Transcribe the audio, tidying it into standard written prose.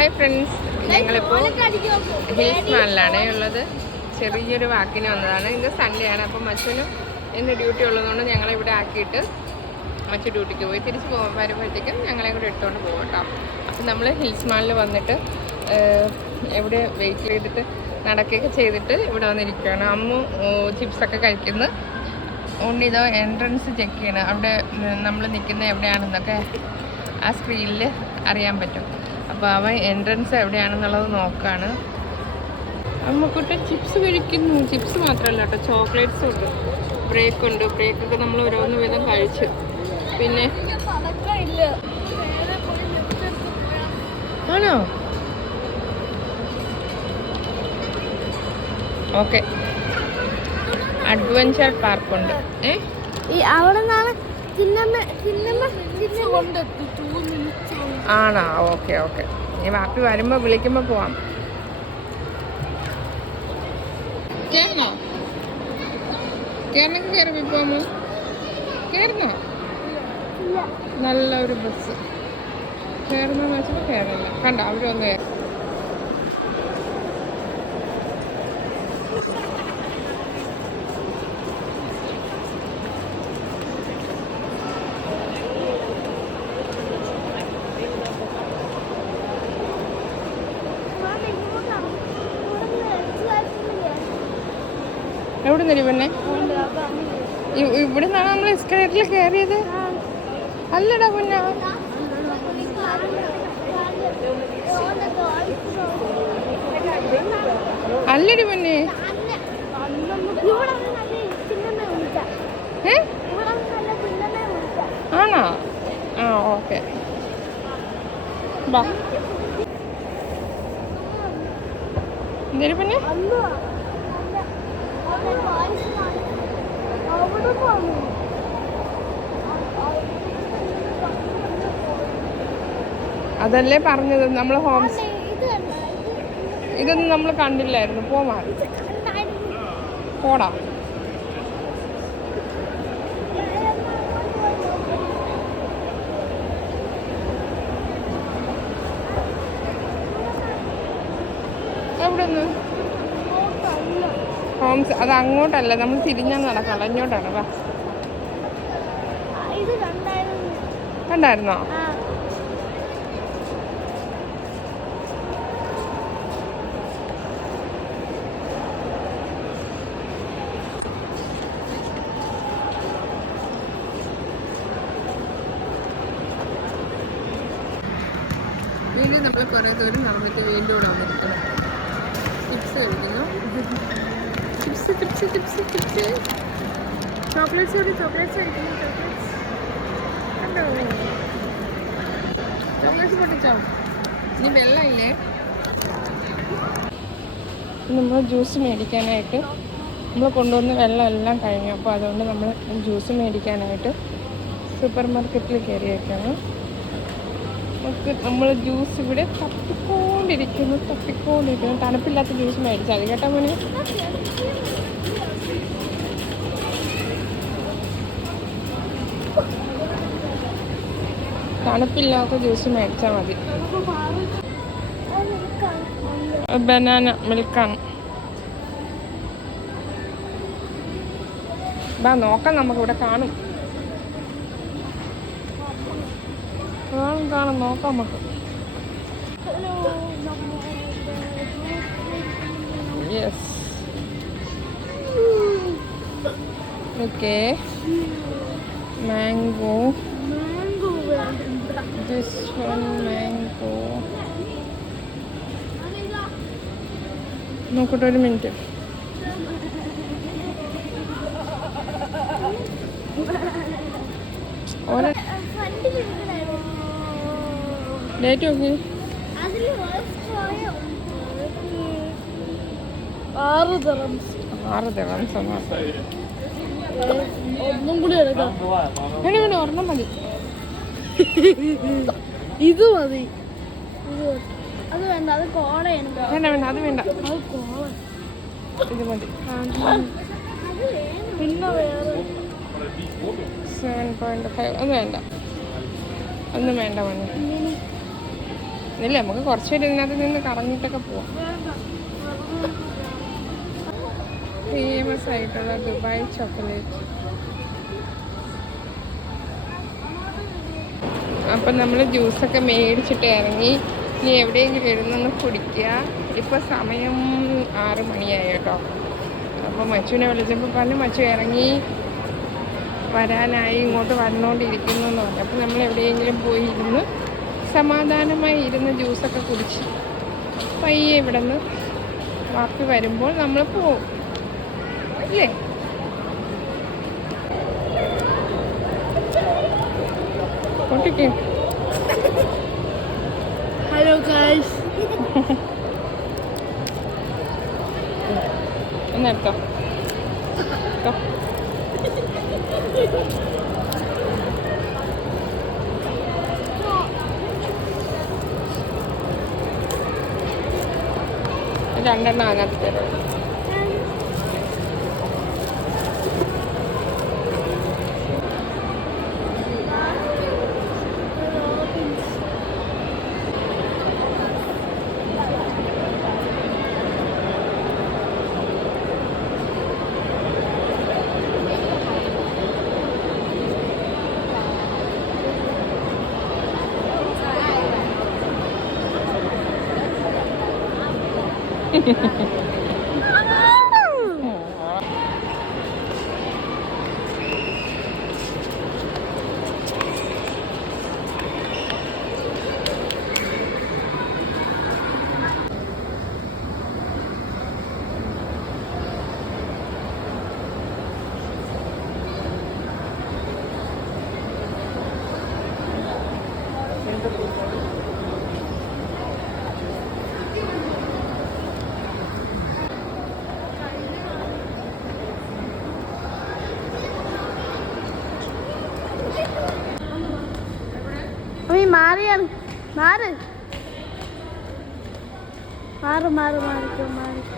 Hi friends, ഞങ്ങളിപ്പോൾ hills മാളിലാണ് ഉള്ളത്. ചെറിയൊരു വാക്കിന് വന്നതാണ്. ഇന്ന് സൺഡേ ആണ്. അപ്പം മച്ചനും ഇന്ന് ഡ്യൂട്ടി ഉള്ളതുകൊണ്ട് ഞങ്ങളിവിടെ ആക്കിയിട്ട് മറ്റു ഡ്യൂട്ടിക്ക് പോയി തിരിച്ച് വരുമ്പോഴത്തേക്കും ഞങ്ങളെ കൂടെ എടുത്തുകൊണ്ട് പോകും കേട്ടോ. അപ്പം നമ്മൾ ഹിൽസ് മാളിൽ വന്നിട്ട് എവിടെ വെയിറ്റ് ചെയ്തിട്ട് നടക്കുകയൊക്കെ ചെയ്തിട്ട് ഇവിടെ വന്നിരിക്കുകയാണ്. അമ്മു ചിപ്സൊക്കെ കഴിക്കുന്നു. ഉണ്ണിതോ എൻട്രൻസ് ചെക്ക് ചെയ്യണം. അവിടെ നമ്മൾ നിൽക്കുന്നത് എവിടെയാണെന്നൊക്കെ ആ സ്ക്രീനിൽ അറിയാൻ പറ്റും. അപ്പോൾ അവൻ എൻട്രൻസ് എവിടെയാണെന്നുള്ളത് നോക്കുകയാണ്. അമ്മക്കുട്ടി ചിപ്സ് കഴിക്കുന്നു. ചിപ്സ് മാത്രമല്ല കേട്ടോ, ചോക്ലേറ്റ്സും ഉണ്ട്. ബ്രേക്കുണ്ട്. ബ്രേക്കൊക്കെ നമ്മൾ ഓരോന്ന് വീതം കഴിച്ചു. പിന്നെ ആണോ? ഓക്കെ, അഡ്വഞ്ചർ പാർക്കുണ്ട്. ആണോ? ഓക്കെ ഓക്കെ, ഇനി വാപ്പി വരുമ്പോ വിളിക്കുമ്പോ പോവാം. കേറണോ? കേരളക്ക് കയറി പോവാമോ? കേറുന്നോ? നല്ലൊരു ബസ്. കയറുന്നതെന്ന് വെച്ചപ്പോ കയറില്ല. കണ്ടോ അവരൊന്ന് കയറി. എവിടെ നിന്നൊരു പെണ്ണെ? ഇവിടെ നിന്നാണ് നമ്മൾ എസ്കലേറ്ററിൽ കയറിയത്. അല്ലടാ പൊന്ന, അല്ലടി പൊന്നെ. ആണോ? ആ ഓക്കെ, ബാ. എന്തേലും പിന്നെ അതല്ലേ പറഞ്ഞത്, നമ്മൾ ഹോംസ് ഇതൊന്നും നമ്മൾ കണ്ടില്ലായിരുന്നു. പോവാ, പോടാ. എവിടെ നിന്ന് ഹോംസ്? അത് അങ്ങോട്ടല്ല, നമ്മൾ തിരിഞ്ഞാൽ നടക്കണം. ഇങ്ങോട്ടാണ്. വാ. കണ്ടായിരുന്നോ? വീണ്ടും നമ്മൾ കുറേ ദൂരം നടന്നിട്ട് വീണ്ടും ഇവിടെ വന്നിരിക്കണം. ചിപ്സ് കഴിക്കുന്നു. Chips chips chips chips chocolates കഴിക്കുന്നു. ചോക്ലേറ്റ്സ് പൊട്ടിച്ചോ? ഇനി വെള്ളമില്ലേ? നമ്മൾ ജ്യൂസ് മേടിക്കാനായിട്ട് നമ്മൾ കൊണ്ടുവന്ന വെള്ളം എല്ലാം കഴിഞ്ഞു. അപ്പോൾ അതുകൊണ്ട് നമ്മൾ ജ്യൂസ് മേടിക്കാനായിട്ട് സൂപ്പർ മാർക്കറ്റിൽ കയറിയേക്കാണ്. നമ്മൾ ജ്യൂസ് ഇവിടെ തപ്പിക്കൊണ്ടിരിക്കുന്നു. തണുപ്പില്ലാത്ത ജ്യൂസ് മേടിച്ചാൽ കേട്ടോ മോനെ. തണുപ്പില്ലാത്ത ജ്യൂസ് മേടിച്ചാൽ മതി. ബനാന മിൽക്കാണ്. ബാ നോക്കാം, നമുക്കിവിടെ കാണും. കാണും നോക്കാം നമുക്ക്. Yes, okay. Mango, this one mango. നോക്കട്ടെ, ഒരു മിനിറ്റ്. ഡേറ്റ് നോക്കി. 6 dirhams. ഒന്നും കൂടി എടുക്കാം. ഒരെണ്ണം മതി. ഇത് മതി. അത് വേണ്ട, അത് കോളയാണ്. വേണ്ട, അത് വേണ്ട, അത് കോള. ഇത് മതി. പിന്നെ വേറെ 7.5 ഒന്നും വേണ്ട. ഒന്നും വേണ്ട. ഇല്ല, നമുക്ക് കുറച്ചുപേര് ഇതിനകത്ത് നിന്ന് കറങ്ങിയിട്ടൊക്കെ പോവാം. ഫേമസ് ആയിട്ടുള്ള ദുബായ് ചോക്ലേറ്റ്. അപ്പം നമ്മൾ ജ്യൂസൊക്കെ മേടിച്ചിട്ട് ഇറങ്ങി. ഇനി എവിടെയെങ്കിലും ഇരുന്നൊന്ന് കുടിക്കുക. ഇപ്പോൾ സമയം 6 മണിയായി കേട്ടോ. അപ്പോൾ മച്ചുവിനെ വിളിച്ചപ്പോൾ പറഞ്ഞു മച്ചു ഇറങ്ങി വരാനായി, ഇങ്ങോട്ട് വന്നുകൊണ്ടിരിക്കുന്നു എന്ന് പറഞ്ഞു. അപ്പോൾ നമ്മൾ എവിടെയെങ്കിലും പോയി ഇരുന്ന് സമാധാനമായി ഇരുന്ന് ജ്യൂസൊക്കെ കുടിച്ച് പയ്യെ ഇവിടെ നിന്ന് വാപ്പി വരുമ്പോൾ നമ്മൾ പോവും അല്ലേ? ഓക്കെ. Hello guys. എന്നെടുത്തോ. രണ്ടെണ്ണം അതിനകത്ത് തരും. മാറിയാണ്. മാറ് മാറ് മാറ് മാറിക്കോ മാറിക്കോ.